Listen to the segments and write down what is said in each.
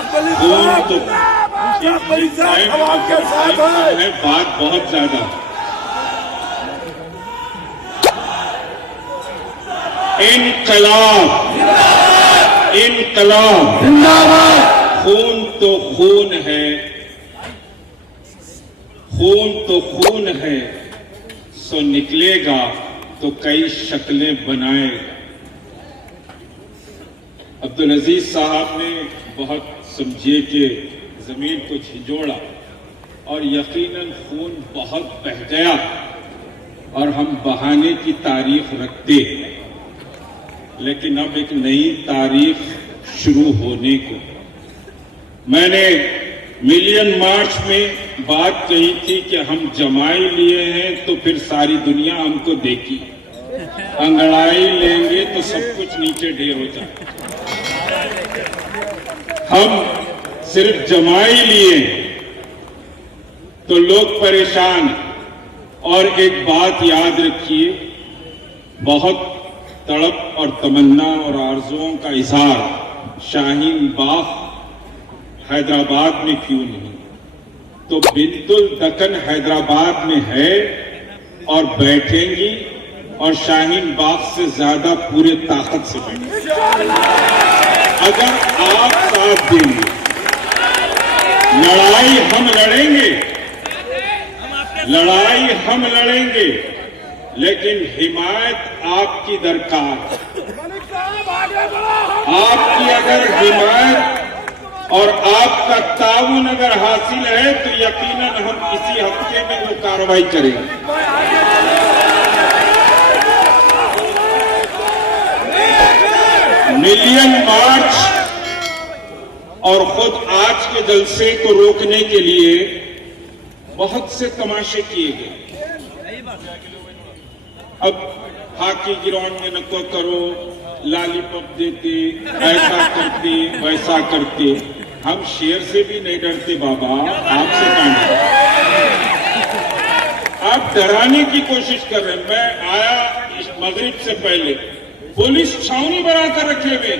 खून तो है, बात बहुत ज्यादा। इनकलाब, इनकलाब जिंदाबाद। खून तो खून है, खून तो खून है, सो निकलेगा तो कई शक्लें बनाएगा। अब्दुल अजीज साहब ने बहुत समझिए कि जमीन को झिंझोड़ा और यकीनन खून बहुत बह गया और हम बहाने की तारीख रखते हैं, लेकिन अब एक नई तारीख शुरू होने को। मैंने मिलियन मार्च में बात कही थी कि हम जमाई लिए हैं तो फिर सारी दुनिया हमको देखी, अंगड़ाई लेंगे तो सब कुछ नीचे ढेर हो जाए। हम सिर्फ जमाई लिए तो लोग परेशान हैं। और एक बात याद रखिए, बहुत तड़प और तमन्ना और आरजुओं का इजहार शाहीन बाग हैदराबाद में क्यों नहीं, तो बिंतुल दक्कन हैदराबाद में है और बैठेंगी और शाहीन बाग से ज्यादा पूरे ताकत से बैठेंगी। अगर आप साथ देंगे, लड़ाई हम लड़ेंगे, लड़ाई हम लड़ेंगे, लेकिन हिमायत आपकी दरकार। आपकी अगर हिमायत और आपका ताउन अगर हासिल है तो यकीनन हम इसी हफ्ते में वो कार्रवाई करेंगे। मिलियन मार्च और खुद आज के जलसे को रोकने के लिए बहुत से तमाशे किए गए। अब हॉकी ग्राउंड में नको करो, लॉलीपॉप देते, ऐसा करते वैसा करते। हम शेर से भी नहीं डरते बाबा, आपसे कहां डरते? आप डराने की कोशिश कर रहे हैं। मैं आया इस मगरिब से पहले, पुलिस छावनी बनाकर रखे हुए,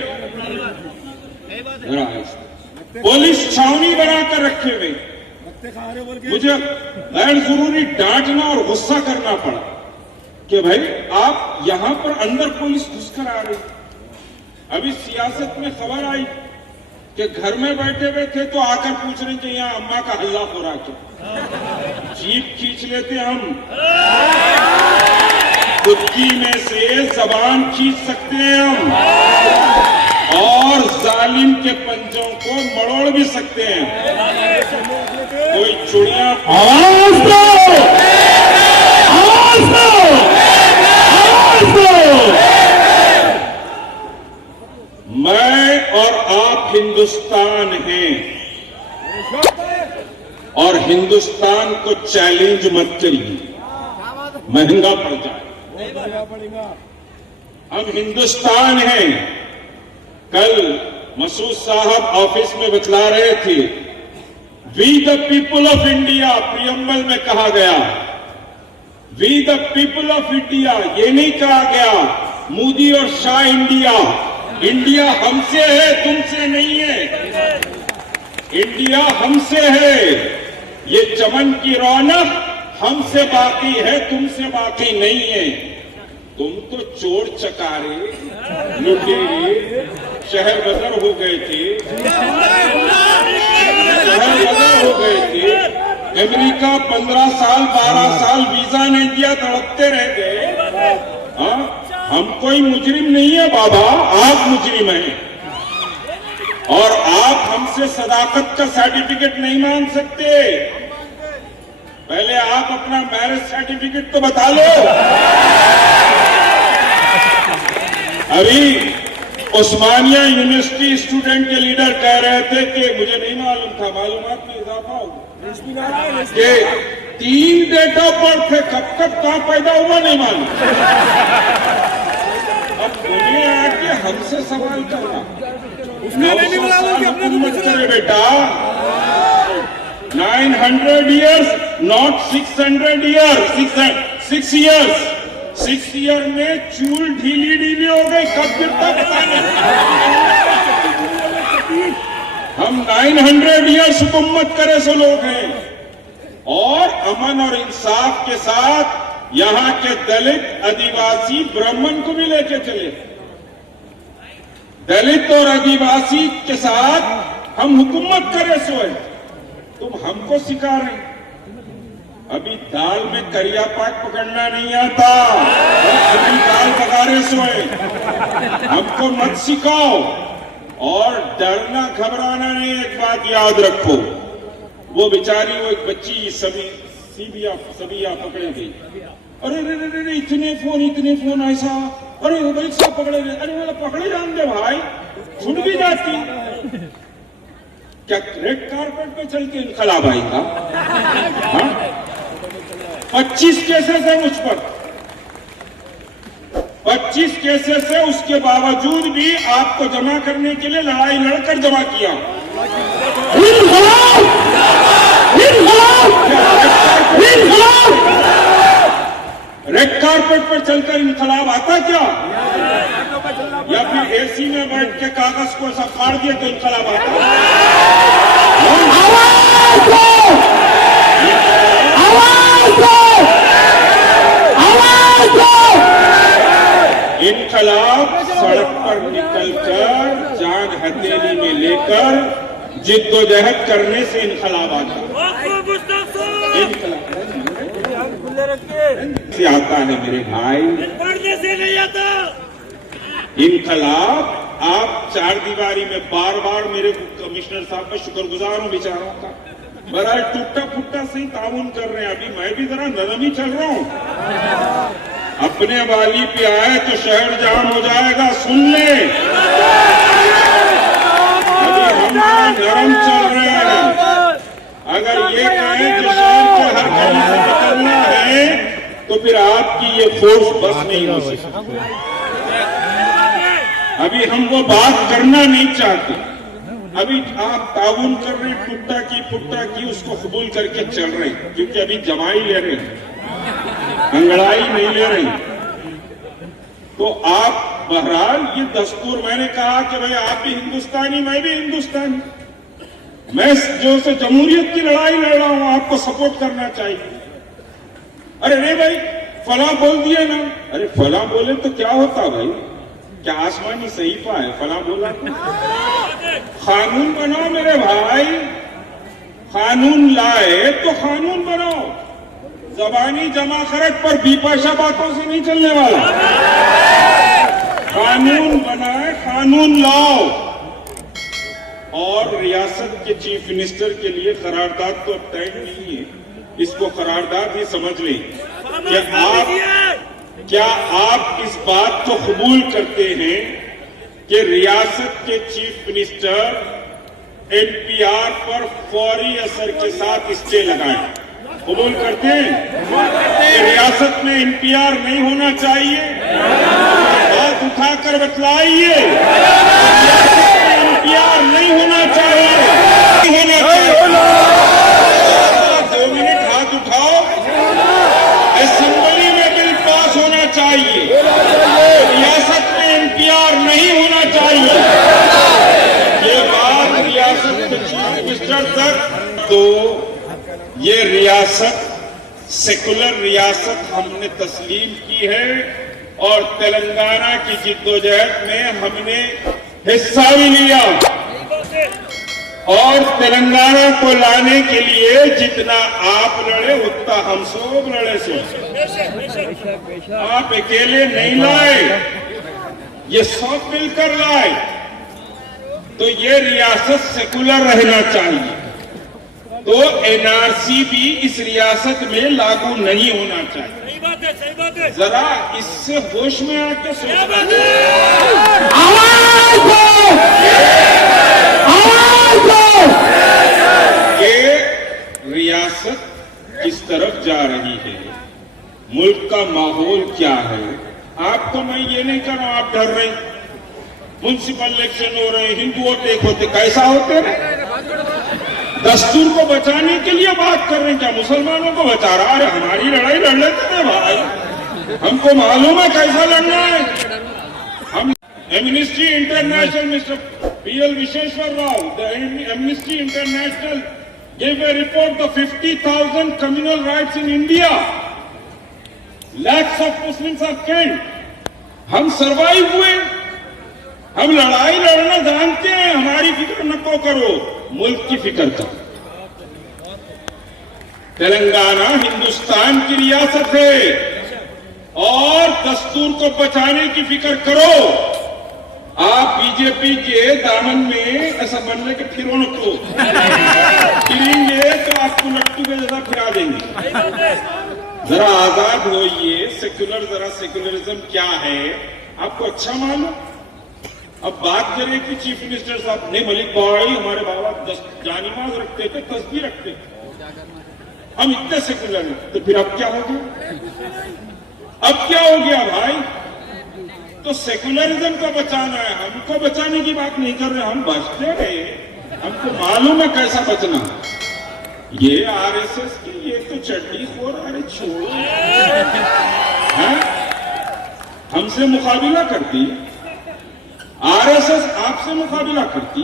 पुलिस छावनी बनाकर रखे हुए। मुझे गैर जरूरी डांटना और गुस्सा करना पड़ा कि भाई आप यहां पर अंदर पुलिस घुसकर आ रही। अभी सियासत में खबर आई कि घर में बैठे हुए थे तो आकर पूछ रहे कि यहां अम्मा का हल्ला हो रहा क्या। जीप खींच लेते हम, कुत्ती में से जबान खींच सकते हैं हम, और जालिम के पंजों को मरोड़ भी सकते हैं। कोई चुड़िया आवाज दो, आवाज दो, आवाज दो। मैं और आप हिंदुस्तान हैं और हिंदुस्तान को चैलेंज मत करिए, महंगा पड़ जाए। हम हिंदुस्तान हैं। कल मसूद साहब ऑफिस में बतला रहे थे, we the people of India preamble में कहा गया, we the people of India. ये नहीं कहा गया मोदी और शाह इंडिया। इंडिया हमसे है, तुमसे नहीं है। इंडिया हमसे है। ये चमन की रौनक हमसे बाकी है, तुमसे बाकी नहीं है। तुम तो चोर चकारे लुटेरे शहर बदर हो गए थे, शहर बदर हो गए थे। अमेरिका 15 साल 12 साल वीजा नहीं दिया, तड़पते रह गए। हाँ, हम कोई मुजरिम नहीं है बाबा, आप मुजरिम हैं। और आप हमसे सदाकत का सर्टिफिकेट नहीं मांग सकते। पहले आप अपना मैरिज सर्टिफिकेट तो बता लो। अभी उस्मानिया यूनिवर्सिटी स्टूडेंट के लीडर कह रहे थे कि मुझे नहीं मालूम था, मालूमात में इजाफा होगा कि 3 डेट ऑफ बर्थ है, कब कहां पैदा हुआ नहीं मालूम। अब बोलिए आके हमसे सवाल करना, उसने नहीं बोला बेटा। 900 years, not 600 years, 6 years। 6 year में चूल ढीली ढीली हो गई, कब गिरता पता नहीं। हम 900 ईयर्स हुकूमत करे सो लोग हैं और अमन और इंसाफ के साथ यहां के दलित, आदिवासी, ब्राह्मण को भी लेके चले। दलित और आदिवासी के साथ हम हुकूमत करे सो है, तुम हमको सिखा रहे। अभी दाल में करिया पाक पकड़ना नहीं आता, अभी दाल पकारे सो है, हमको मत सिखाओ। और डरना घबराना नहीं, एक बात याद रखो, वो बेचारी वो एक बच्ची सबिया पकड़े गई। अरे इतने फोन ऐसा, अरे भाई सब पकड़े गए। अरे वाला पकड़े जान दे भाई, छूट भी जाती। क्या रेड कारपेट पे चल के इनकलाब आएगा? 25 केसेस है मुझ पर, 25 केसेस है, उसके बावजूद भी आपको जमा करने के लिए लड़ाई लड़कर जमा किया। रेड कारपेट पर चलकर इनकलाब आता क्या? या फिर एसी में बैठ के कागज को ऐसा फाड़ दिया तो इनकलाब आता? इनकलाब सड़क पर निकलकर जान हथेली में लेकर जिद्दोजहद करने से इनकलाब आता से आता है मेरे भाई, पढ़ने से नहीं आता। इनकलाब आप चार दीवारी में बार बार मेरे कमिश्नर साहब का शुक्रगुजार हूं बेचारों का, बड़ा टूटा फुट्टा सही ताउन कर रहे हैं। अभी मैं भी जरा नरम ही चल रहा हूं, अपने वाली पे आए तो शहर जाम हो जाएगा, सुन ले। अभी हम नरम चल रहे हैं। अगर ये कहें कि शहर के हर गली से निकलना है तो फिर आपकी ये फोर्स बस नहीं हो सकती। अभी हम वो बात करना नहीं चाहते। अभी आप ताउन कर रहे हैं, टुट्टा की फुट्टा की उसको कबूल करके चल रहे हैं, क्योंकि अभी जमाई ले रहे हैं, अंगड़ाई नहीं ले रही। तो आप बहरहाल ये दस्तूर, मैंने कहा कि भाई आप भी हिंदुस्तानी, मैं भी हिंदुस्तानी, मैं जो से जमहूरियत की लड़ाई लड़ रहा हूं, आपको सपोर्ट करना चाहिए। अरे नहीं भाई फला बोल दिया ना, अरे फला बोले तो क्या होता भाई, क्या आसमानी सहीफा है फला बोला तो? कानून बनाओ मेरे भाई, कानून लाए तो कानून बनाओ, जबानी जमा खरच पर बिपाशा बातों से नहीं चलने वाला। कानून बनाए, कानून लाओ। और रियासत के चीफ मिनिस्टर के लिए करारदाद तो अब तय नहीं है, इसको करारदाद ही समझ लें। क्या आप इस बात को कबूल करते हैं कि रियासत के चीफ मिनिस्टर एनपीआर पर फौरी असर के साथ स्टे लगाएं? कबूल करते हैं कि रियासत में एनपीआर नहीं होना चाहिए? हाथ उठाकर बतलाइए, एनपीआर नहीं होना चाहिए, नहीं होना चाहिए। 2 मिनट हाथ उठाओ। असेंबली में बिल पास होना चाहिए, रियासत में एनपीआर नहीं होना चाहिए। ये बात रियासत के चीफ मिनिस्टर तक, तो ये रियासत सेकुलर रियासत हमने तस्लीम की है और तेलंगाना की जिद्दोजहद में हमने हिस्सा भी लिया। और तेलंगाना को लाने के लिए जितना आप लड़े उतना हम सब लड़े से। आप अकेले नहीं लाए, ये सब मिलकर लाए। तो ये रियासत सेकुलर रहना चाहिए, तो एनआरसी भी इस रियासत में लागू नहीं होना चाहिए। सही बात है, सही बात है। जरा इससे होश में आके सोचो। ये रियासत किस तरफ जा रही है, मुल्क का माहौल क्या है? आपको मैं ये नहीं कर रहा हूं, आप डर रहे हैं। म्युनिसिपल इलेक्शन हो रहे हैं, हिंदू वोट एक होते, कैसा होते हैं? दस्तूर को बचाने के लिए बात कर रहे हैं, क्या मुसलमानों को बचा रहा? अरे हमारी लड़ाई लड़ लेते थे भाई, हमको मालूम है कैसा लड़ना है। हम Amnesty International, Mr. P.L. Visheshwar Rao, the Amnesty International gave a report of 50,000 communal riots in India. Lakhs of Muslims are killed. हम सरवाइव हुए, हम लड़ाई लड़ना जानते हैं, हमारी फिक्र नको करो, मुल्क की फिक्र करो। तेलंगाना हिंदुस्तान की रियासत है और दस्तूर को बचाने की फिक्र करो। आप बीजेपी के दामन में ऐसा बनने के फिर नको फिरेंगे तो आपको लट्टू के जैसा फिरा देंगे। जरा आजाद होइए, सेक्युलर, जरा सेक्युलरिज्म क्या है आपको अच्छा मालूम। अब बात करें कि चीफ मिनिस्टर साहब ने मलिक भाई हमारे बाबा जानिमाज रखते थे, तस्बीह रखते थे, हम इतने सेक्युलर हैं, तो फिर अब क्या हो गया? अब क्या हो गया भाई? तो सेक्युलरिज्म को बचाना है, हमको बचाने की बात नहीं कर रहे, हम बचते रहे, हमको मालूम है कैसा बचना। ये आरएसएस की ये तो चड्डी खोर, अरे छोड़ो, हमसे मुकाबला करती, आरएसएस आपसे मुकाबला करती,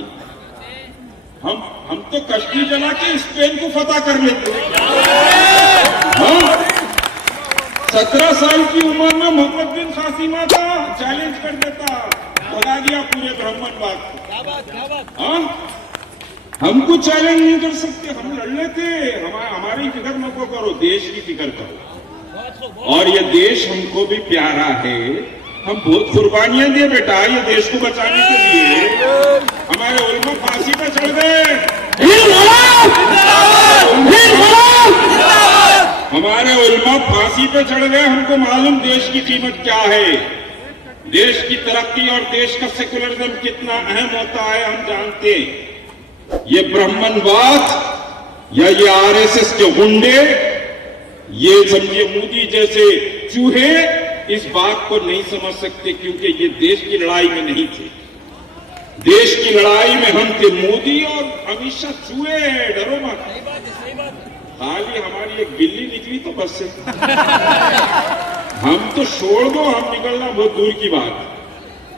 हम तो कश्ती चला के स्पेन को फतह कर लेते। हाँ, 17 साल की उम्र में मोहम्मद बिन कासिम था, चैलेंज कर देता, भगा दिया पूरे ब्राह्मणवाद को। हाँ, हमको चैलेंज नहीं कर सकते, हम लड़ लेते। हमारी फिक्र नको करो, देश की फिक्र करो। और ये देश हमको भी प्यारा है, हम बहुत कुर्बानियां दिए बेटा ये देश को बचाने के लिए। हमारे उलमा फांसी पे चढ़ गए, हमारे उलमा फांसी पे चढ़ गए, हमको मालूम देश की कीमत क्या है, देश की तरक्की और देश का सेक्युलरिज्म कितना अहम होता है हम जानते हैं। ये ब्राह्मणवाद या ये आरएसएस के गुंडे, ये समझिए मोदी जैसे चूहे इस बात को नहीं समझ सकते, क्योंकि ये देश की लड़ाई में नहीं थे। देश की लड़ाई में हम थे, मोदी और अमित शाह चूहे हैं, डरो मत। खाली हमारी एक बिल्ली निकली तो बस से हम तो छोड़ दो, हम निकलना बहुत दूर की बात।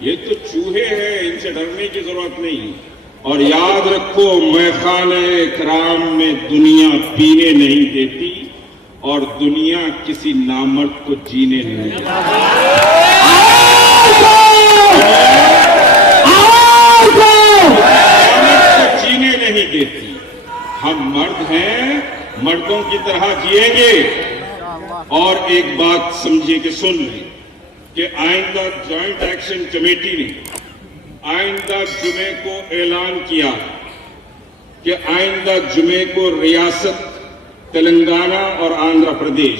ये तो चूहे हैं, इनसे डरने की जरूरत नहीं। और याद रखो, मैखाने कराम में दुनिया पीने नहीं देती और दुनिया किसी नामर्द को जीने नहीं देती। जीने नहीं देती। हम मर्द हैं, मर्दों की तरह जिएंगे। और एक बात समझिए कि सुन लें कि आइंदा ज्वाइंट एक्शन कमेटी ने आइंदा जुमे को ऐलान किया कि आइंदा जुमे को रियासत तेलंगाना और आंध्र प्रदेश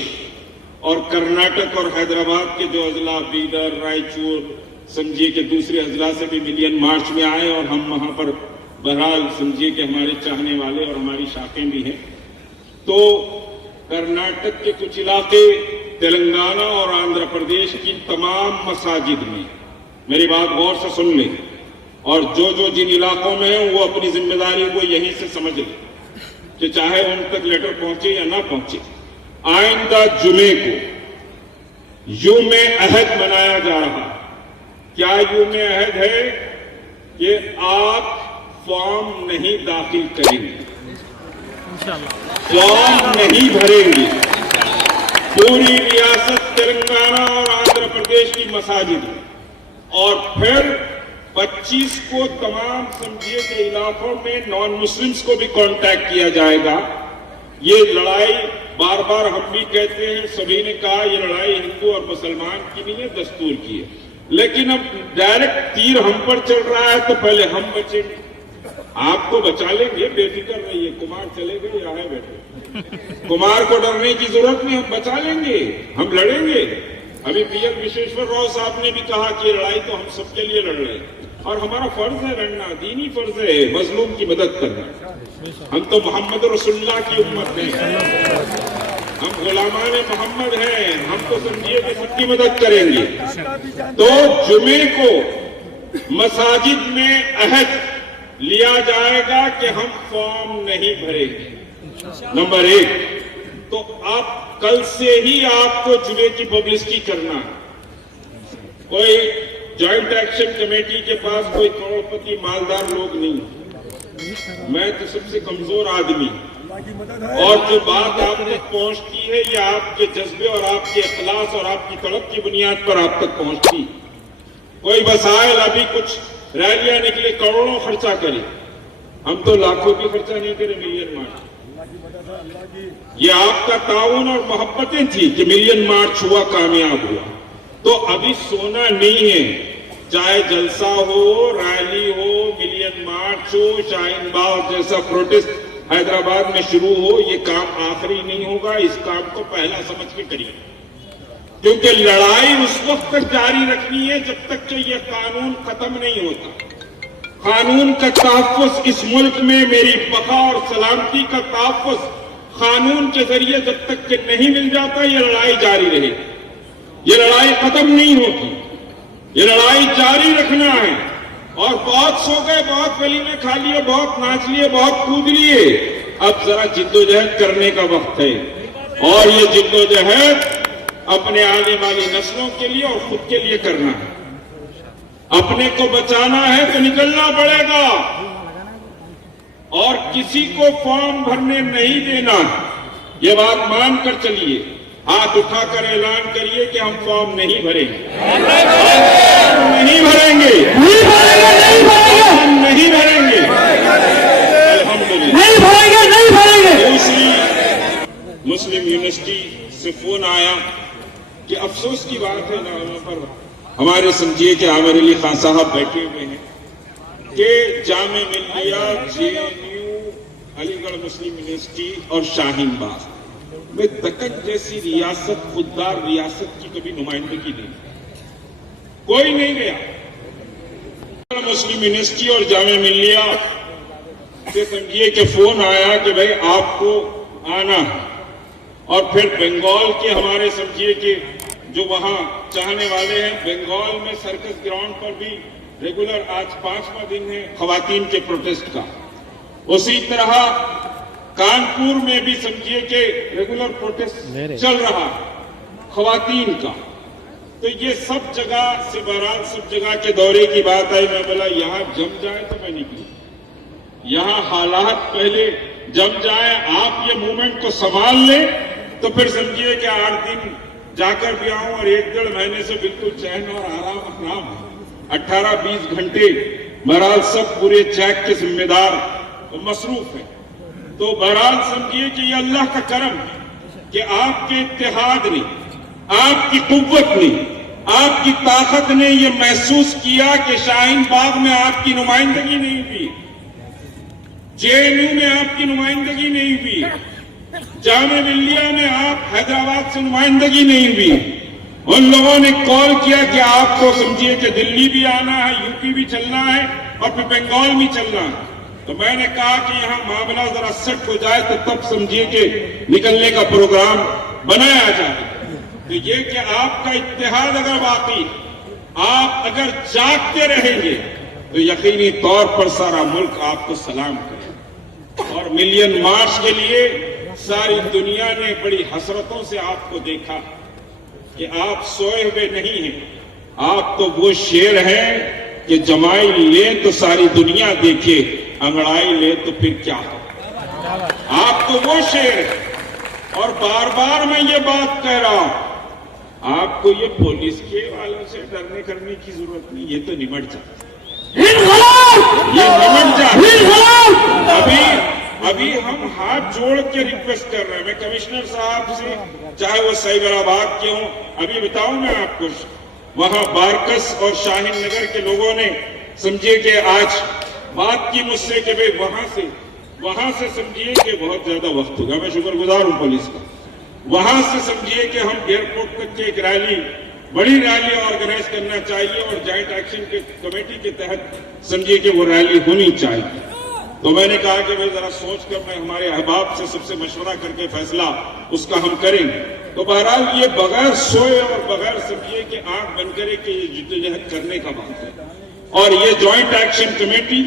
और कर्नाटक और हैदराबाद के जो अजला बीदर, रायचूर, समझिए कि दूसरे अजला से भी मिलियन मार्च में आए और हम वहां पर बहरहाल समझिए कि हमारे चाहने वाले और हमारी शाखें भी हैं। तो कर्नाटक के कुछ इलाके, तेलंगाना और आंध्र प्रदेश की तमाम मसाजिद में, मेरी बात गौर से सुन लें, और जो जिन इलाकों में है वो अपनी जिम्मेदारी को यहीं से समझ लें कि चाहे उन तक लेटर पहुंचे या ना पहुंचे। आइंदा जुमे को यूमे अहद मनाया जा रहा। क्या यूमे अहद है? कि आप फॉर्म नहीं दाखिल करेंगे, फॉर्म नहीं भरेंगे। पूरी रियासत तेलंगाना और आंध्र प्रदेश की मसाजिद में, और फिर 25 को तमाम समझिए के इलाकों में नॉन मुस्लिम्स को भी कांटेक्ट किया जाएगा। ये लड़ाई बार बार हम भी कहते हैं, सभी ने कहा ये लड़ाई हिंदू और मुसलमान की नहीं है, दस्तूर की है। लेकिन अब डायरेक्ट तीर हम पर चल रहा है तो पहले हम बचेंगे। आपको बचा लेंगे, बेफिक्र रहिए। कुमार चले गए, यहाँ है बैठे, कुमार को डरने की जरूरत नहीं, हम बचा लेंगे, हम लड़ेंगे। अभी पीएल विशेश्वर राव साहब ने भी कहा कि लड़ाई तो हम सबके लिए लड़ रहे हैं और हमारा फर्ज है लड़ना, दीनी फर्ज है मजलूम की मदद करना। हम तो मोहम्मद रसूलुल्लाह की उम्मत हैं, हम गुलामान मोहम्मद हैं, हम तो समझिए कि सबकी मदद करेंगे। तो जुमे को मसाजिद में अहद लिया जाएगा कि हम फॉर्म नहीं भरेंगे, नंबर 1। तो आप कल से ही आपको जुमे की पब्लिसिटी करना। कोई जॉइंट एक्शन कमेटी के पास कोई करोड़पति मालदार लोग नहीं है। मैं तो सबसे कमजोर आदमी, और जो बात आप तक पहुंचती है ये आपके जज्बे और आपके इखलास और आपकी तड़प की बुनियाद पर आप तक पहुंचती। कोई वसाइल अभी कुछ रैलियां निकले, करोड़ों खर्चा करे, हम तो लाखों भी खर्चा नहीं करे मिलियन मार्च। ये आपका ताउन और मोहब्बतें थी कि मिलियन मार्च हुआ, कामयाब हुआ। तो अभी सोना नहीं है, चाहे जलसा हो, रैली हो, मिलियन मार्च हो, शाहीन बाग जैसा प्रोटेस्ट हैदराबाद में शुरू हो, ये काम आखिरी नहीं होगा। इस काम को पहला समझ के करिए, क्योंकि लड़ाई उस वक्त तक जारी रखनी है जब तक कि ये कानून खत्म नहीं होता। कानून का तहफ़्फ़ुज़ इस मुल्क में, मेरी बका और सलामती का तहफ़्फ़ुज़ कानून के जरिए जब तक कि नहीं मिल जाता, ये लड़ाई जारी रहेगी। ये लड़ाई खत्म नहीं होगी, ये लड़ाई जारी रखना है। और बहुत सो गए, बहुत वलीमे खा लिए, बहुत नाच लिए, बहुत कूद लिए, अब जरा जिद्दोजहद करने का वक्त है। और ये जिद्दोजहद अपने आने वाली नस्लों के लिए और खुद के लिए करना है। अपने को बचाना है तो निकलना पड़ेगा, और किसी को फॉर्म भरने नहीं देना, ये बात मानकर चलिए। हाथ उठाकर ऐलान करिए कि हम फॉर्म नहीं भरेंगे, नहीं भरेंगे, हम नहीं भरेंगे, अल्हम्दुलिल्लाह नहीं भरेंगे, नहीं भरेंगे। दूसरी मुस्लिम यूनिवर्सिटी से फोन आया कि अफसोस की बात है ना, वहां पर हमारे समझिए कि आमिर अली खान साहब बैठे हुए हैं कि जामे मिल्लिया, JNU, अलीगढ़ मुस्लिम यूनिवर्सिटी और शाहीन बाग में दक्कन जैसी रियासत, खुददार रियासत की कभी नुमाइंदगी नहीं, कोई नहीं गया। मुस्लिम यूनिवर्सिटी और जामे मिल्लिया से समझिए कि फोन आया कि भाई आपको आना है। और फिर बंगाल के हमारे समझिए कि जो वहां चाहने वाले हैं, बंगाल में सर्कस ग्राउंड पर भी रेगुलर आज 5वां दिन है खवातीन के प्रोटेस्ट का। उसी तरह कानपुर में भी समझिए कि रेगुलर प्रोटेस्ट चल रहा है खवातीन का। तो ये सब जगह से बहरहाल सब जगह के दौरे की बात आई। मैं बोला यहां जम जाए तो मैं निकलूं, यहां हालात पहले जम जाए, आप ये मूवमेंट को संभाल लें, तो फिर समझिए कि 8 दिन जाकर भी आऊं और 1-1.5 महीने से बिल्कुल चैन और आराम है। 18-20 घंटे बहरहाल सब पूरे चेक के जिम्मेदार मसरूफ है। तो बहरहाल समझिए कि ये अल्लाह का करम है कि आपके इत्तेहाद ने, आपकी कुव्वत ने, आपकी ताकत ने ये महसूस किया कि शाहीन बाग में आपकी नुमाइंदगी नहीं हुई, JNU में आपकी नुमाइंदगी नहीं हुई, जामे मिल्लिया में आप हैदराबाद से नुमाइंदगी नहीं हुई। उन लोगों ने कॉल किया कि आपको समझिए कि दिल्ली भी आना है, यूपी भी चलना है और फिर बंगाल भी चलना है। तो मैंने कहा कि यहां मामला जरा सेट हो जाए तो तब समझिए कि निकलने का प्रोग्राम बनाया जाए। तो ये कि आपका इत्तेहाद अगर बाकी, आप अगर जागते रहेंगे तो यकीनी तौर पर सारा मुल्क आपको सलाम करे। और मिलियन मार्च के लिए सारी दुनिया ने बड़ी हसरतों से आपको देखा कि आप सोए हुए नहीं हैं। आप तो वो शेर हैं कि जमाई ले तो सारी दुनिया देखे, अंगड़ाई ले तो फिर क्या हो। आप तो वो शेर है। और बार बार मैं ये बात कह रहा हूं, आपको ये पुलिस के वालों से डरने करने की जरूरत नहीं, ये तो निमट जाए, ये निमट जाए। अभी हम हाथ जोड़ के रिक्वेस्ट कर रहे हैं। मैं कमिश्नर साहब से, चाहे वो साइबराबाद के हों, अभी बताऊं मैं आपको, वहां बारकस और शाहीन नगर के लोगों ने समझिए कि आज बात की मुझसे कि भाई वहां से समझिए कि बहुत ज्यादा वक्त होगा। मैं शुक्रगुजार हूं पुलिस का। वहां से समझिए कि हम एयरपोर्ट तक की एक रैली, बड़ी रैली ऑर्गेनाइज करना चाहिए और जॉइंट एक्शन के कमेटी के तहत समझिए कि वो रैली होनी चाहिए। तो मैंने कहा कि भाई जरा सोच कर मैं हमारे अहबाब से सबसे मशवरा करके फैसला उसका हम करेंगे। तो बहरहाल ये बगैर सोए और बगैर समझिए कि आंख बंद करे कि ये जिद्दोजहद करने का बात है। और ये जॉइंट एक्शन कमेटी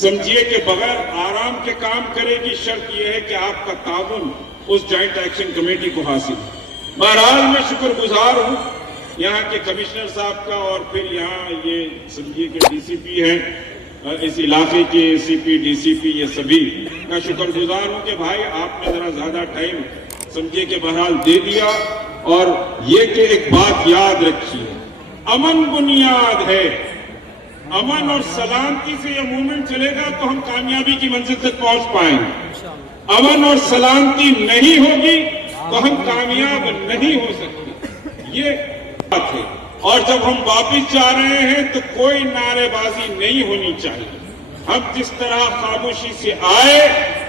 समझिए कि बगैर आराम के काम करेगी। शर्त यह है कि आपका ताउन उस जॉइंट एक्शन कमेटी को हासिल है। बहरहाल मैं शुक्रगुजार हूं यहाँ के कमिश्नर साहब का और फिर यहाँ ये समझिए कि डीसीपी हैं इस इलाके के, एसीपी डीसीपी, ये सभी का शुक्रगुजार हूं कि भाई आपने जरा ज्यादा टाइम समझिए कि बहरहाल दे दिया। और ये कि एक बात याद रखिए, अमन बुनियाद है, अमन और सलामती से ये मूवमेंट चलेगा तो हम कामयाबी की मंजिल तक पहुंच पाएंगे। अमन और सलामती नहीं होगी तो हम कामयाब नहीं हो सकते, ये बात है। और जब हम वापिस जा रहे हैं तो कोई नारेबाजी नहीं होनी चाहिए। हम जिस तरह खामोशी से आए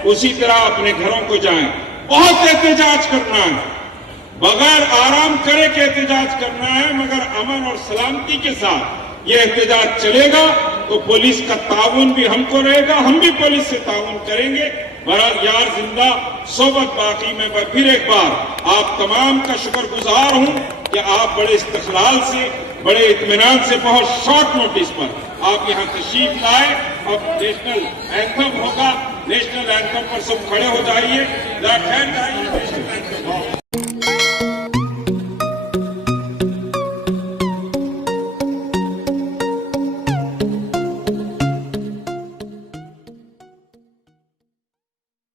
उसी तरह अपने घरों को जाएं। बहुत एहतजाज करना है, बगैर आराम करे के एहतजाज करना है, मगर अमन और सलामती के साथ ये एहतजाज चलेगा तो पुलिस का ताउन भी हमको रहेगा, हम भी पुलिस से ताउन करेंगे। बहरहाल यार जिंदा सोबत बाकी में फिर एक बार आप तमाम का शुक्रगुजार हूं कि आप बड़े इस्तक़लाल से, बड़े इत्मीनान से, बहुत शॉर्ट नोटिस पर आप यहाँ तशरीफ लाए। अब नेशनल एंथम होगा, नेशनल एंथम पर सब खड़े हो जाइए, नेशनल एंथम